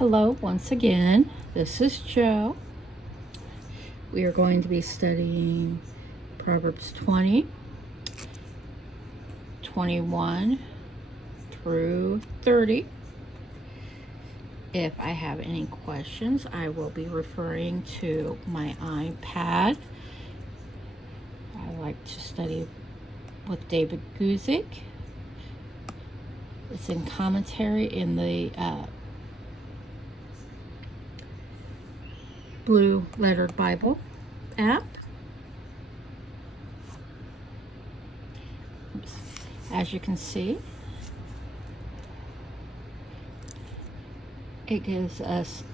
Hello once again. This is Joe. We are going to be studying Proverbs 20, 21 through 30. If I have any questions, I will be referring to my iPad. I like to study with David Guzik. It's in commentary in the Blue Lettered Bible app. As you can see, it gives us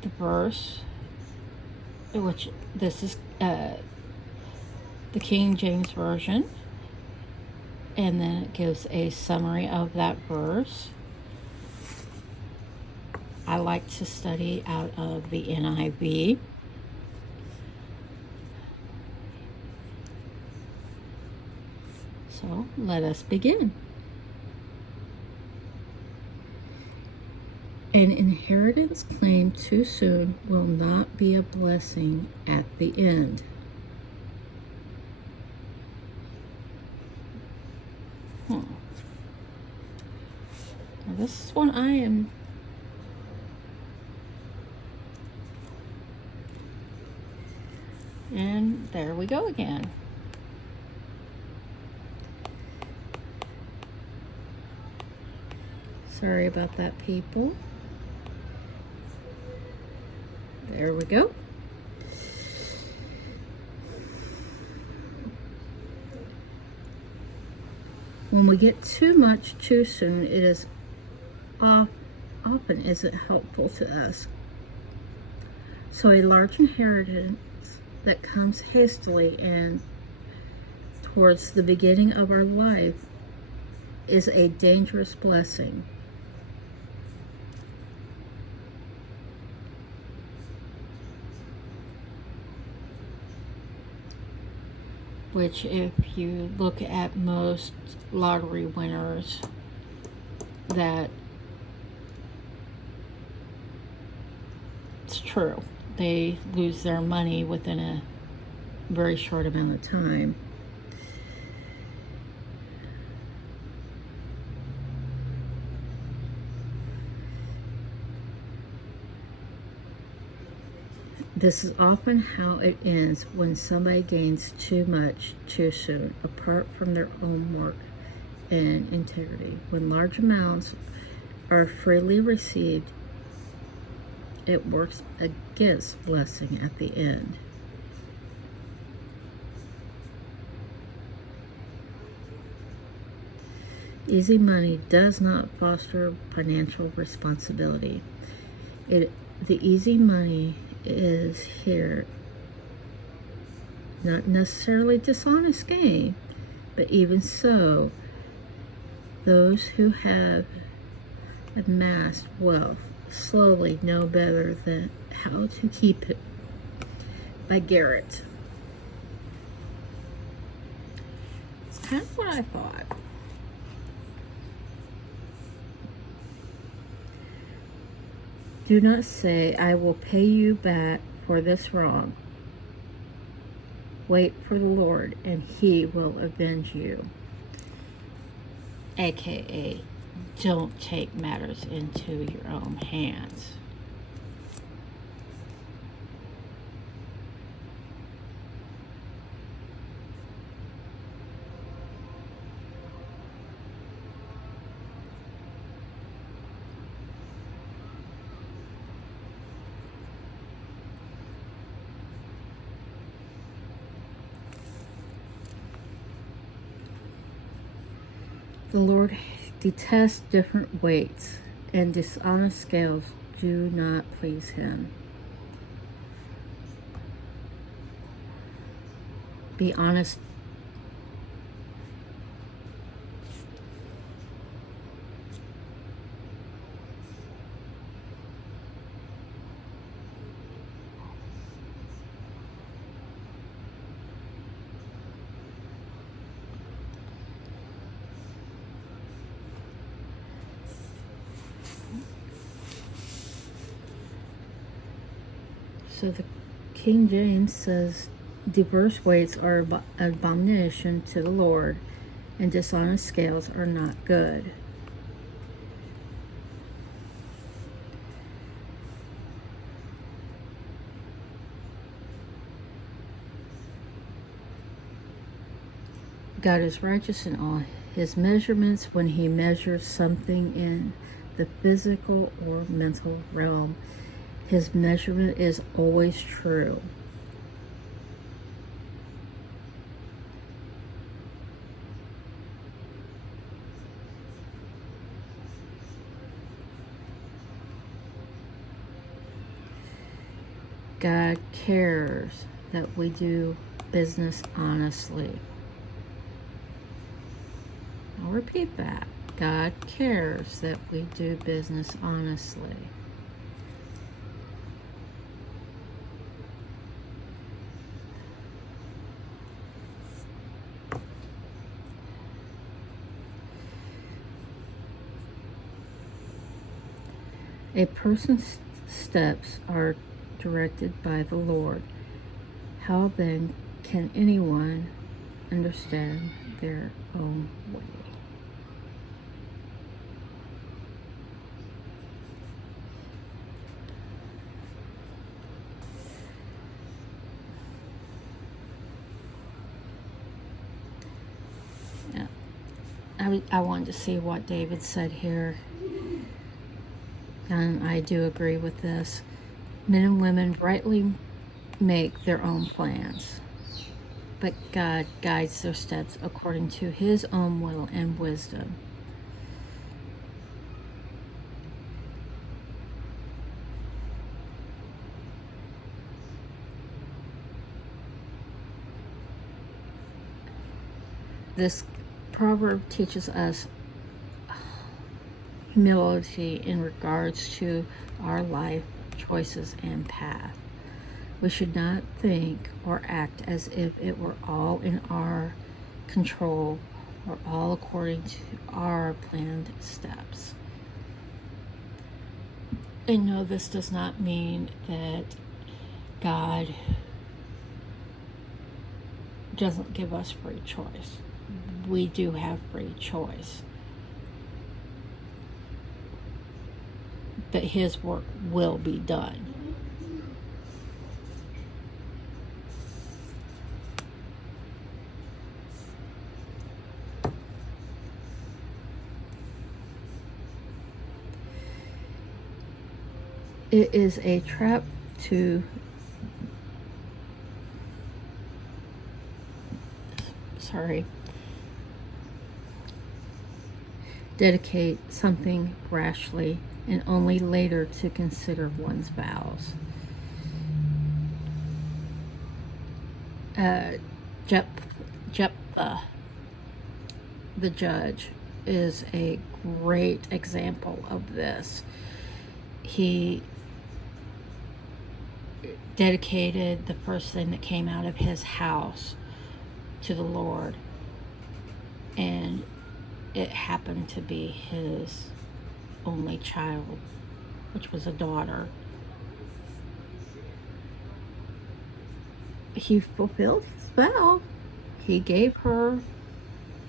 the verse, which this is the King James Version, and then it gives a summary of that verse. I like to study out of the NIV. So let us begin. An inheritance claimed too soon will not be a blessing at the end. Now this is one I am and there we go again. Sorry about that, people. There we go. When we get too much too soon, it is often isn't helpful to us. So a large inheritance that comes hastily and towards the beginning of our life is a dangerous blessing. Which, if you look at most lottery winners, that it's true. They lose their money within a very short amount of time. This is often how it ends when somebody gains too much too soon, apart from their own work and integrity. When large amounts are freely received, it works against blessing at the end. Easy money does not foster financial responsibility. The easy money is here not necessarily dishonest gain, but even so, those who have amassed wealth slowly know better than how to keep it. By Garrett. It's kind of what I thought. Do not say, I will pay you back for this wrong. Wait for the Lord, and he will avenge you. AKA, don't take matters into your own hands. The Lord detests different weights, and dishonest scales do not please him. Be honest. So the King James says, diverse weights are abomination to the Lord, and dishonest scales are not good. God is righteous in all his measurements when he measures something in the physical or mental realm. His measurement is always true. God cares that we do business honestly. I'll repeat that. God cares that we do business honestly. A person's steps are directed by the Lord. How then can anyone understand their own way? Yeah. I wanted to see what David said here, and I do agree with this. Men and women rightly make their own plans, but God guides their steps according to his own will and wisdom. This proverb teaches us humility in regards to our life choices and path. We should not think or act as if it were all in our control or all according to our planned steps. And no, this does not mean that God doesn't give us free choice. We do have free choice. But his work will be done. It is a trap to dedicate something rashly and only later to consider one's vows. Jephthah, the judge, is a great example of this. He dedicated the first thing that came out of his house to the Lord, and it happened to be his only child, which was a daughter. He fulfilled his vow. He gave her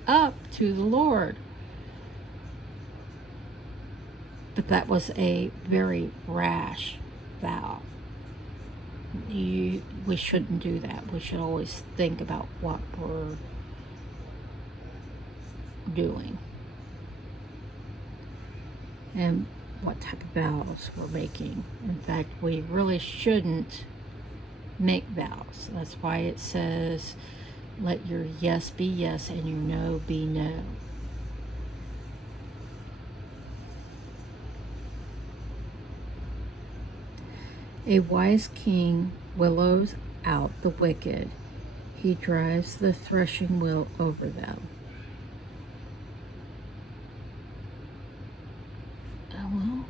up to the Lord. But that was a very rash vow. We shouldn't do that. We should always think about what we're doing and what type of vows we're making. In fact, we really shouldn't make vows. That's why it says, let your yes be yes and your no be no. A wise king willows out the wicked. He drives the threshing wheel over them. Well,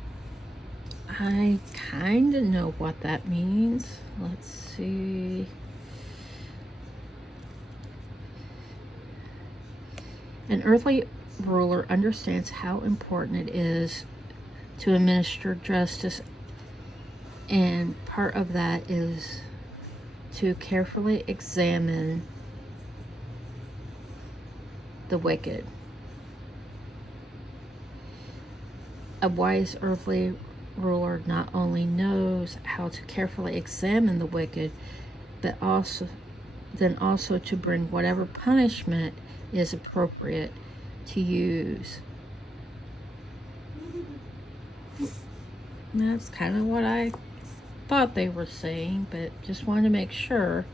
I kind of know what that means. Let's see. An earthly ruler understands how important it is to administer justice And part of that is to carefully examine the wicked. A wise earthly ruler not only knows how to carefully examine the wicked, but also to bring whatever punishment is appropriate to use. That's kind of what I thought they were saying, but just wanted to make sure.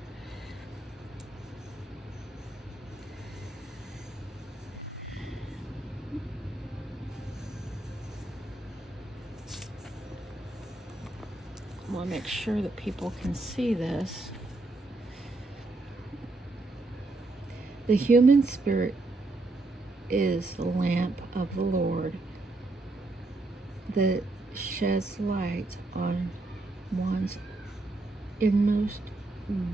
I want to make sure that people can see this. The human spirit is the lamp of the Lord that sheds light on one's inmost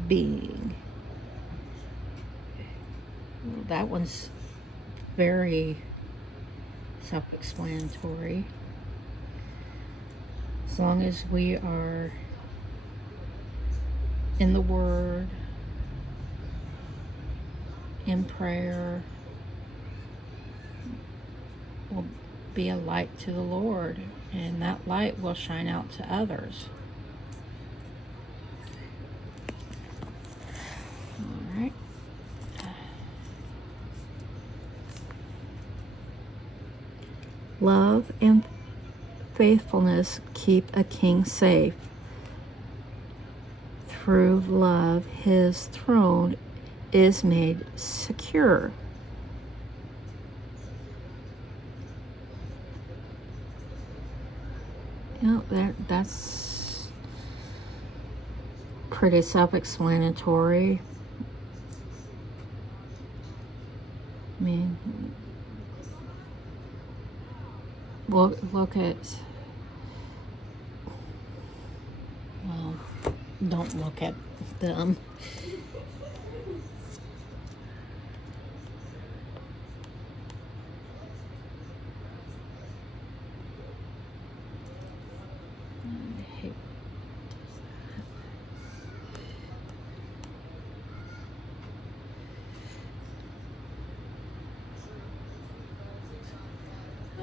being. Well, that one's very self-explanatory. As long as we are in the Word, in prayer, we'll be a light to the Lord, and that light will shine out to others. All right. Love and faithfulness keep a king safe. Through love, his throne is made secure. You know, that's pretty self-explanatory. I mean, look at, well, don't look at them.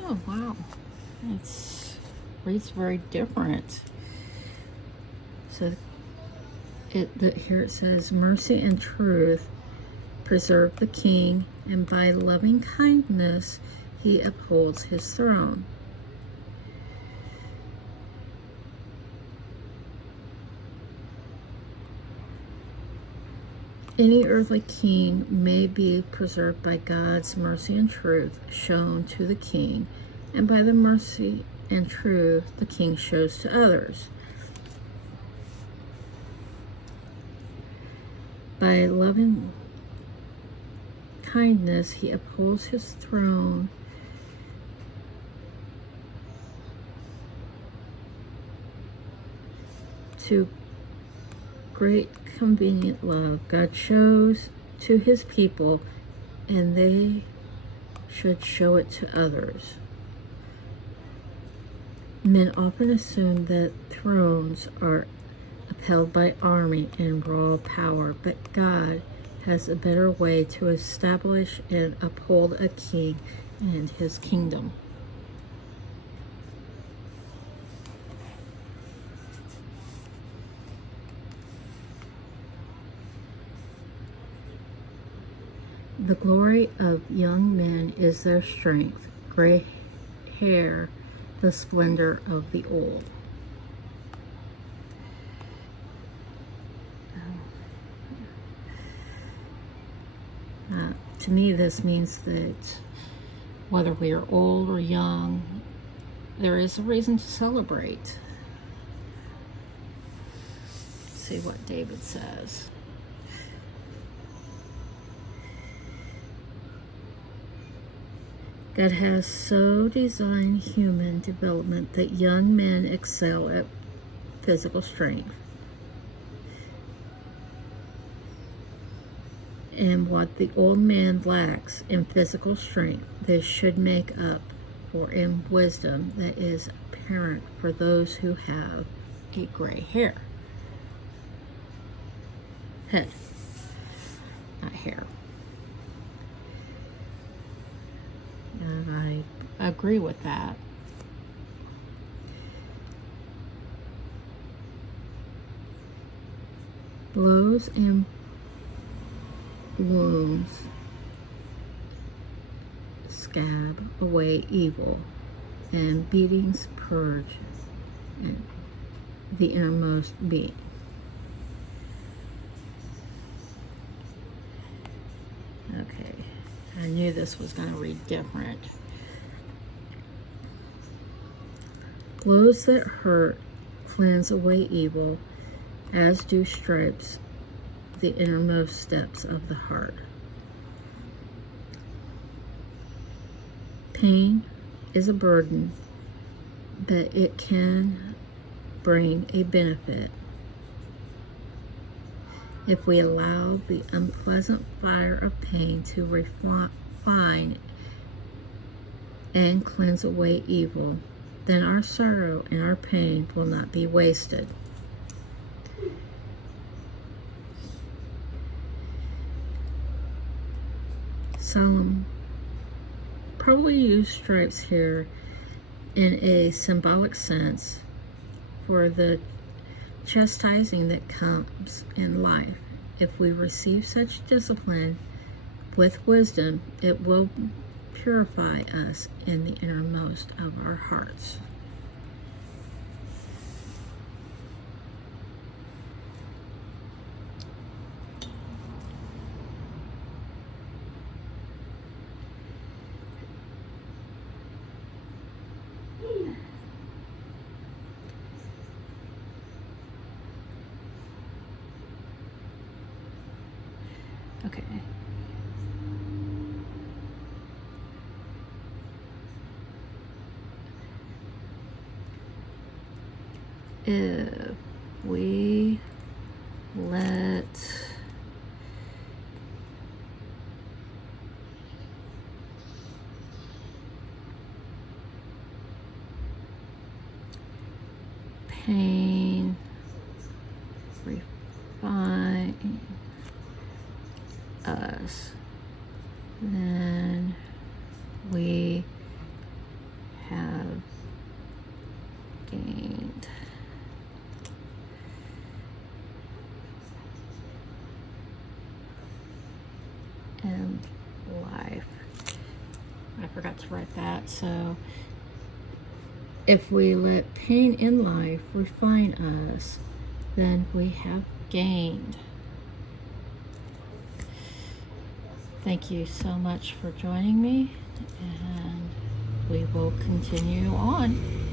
Oh, wow. It reads very different. So here it says, mercy and truth preserve the king, and by loving kindness he upholds his throne. Any earthly king may be preserved by God's mercy and truth shown to the king, and by the mercy and truth the king shows to others. By loving kindness he upholds his throne. To great convenient love God shows to his people, and they should show it to others. Men often assume that thrones are upheld by army and raw power, but God has a better way to establish and uphold a king and his kingdom. The glory of young men is their strength, gray hair the splendor of the old. To me, this means that whether we are old or young, there is a reason to celebrate. Let's see what David says. God has so designed human development that young men excel at physical strength. And what the old man lacks in physical strength, they should make up for in wisdom that is apparent for those who have a gray hair. Head, not hair. And I agree with that. Blows and wounds scab away evil, and beatings purge the innermost being. Okay, I knew this was going to read different. Blows that hurt cleanse away evil, as do stripes the innermost steps of the heart. Pain is a burden, but it can bring a benefit if we allow the unpleasant fire of pain to refine and cleanse away evil. Then our sorrow and our pain will not be wasted. Some probably use stripes here in a symbolic sense for the chastising that comes in life. If we receive such discipline with wisdom, it will purify us in the innermost of our hearts. Okay. If we let pain refine us, then we have gained. In life. I forgot to write that. So if we let pain in life refine us, then we have gained. Thank you so much for joining me, and we will continue on.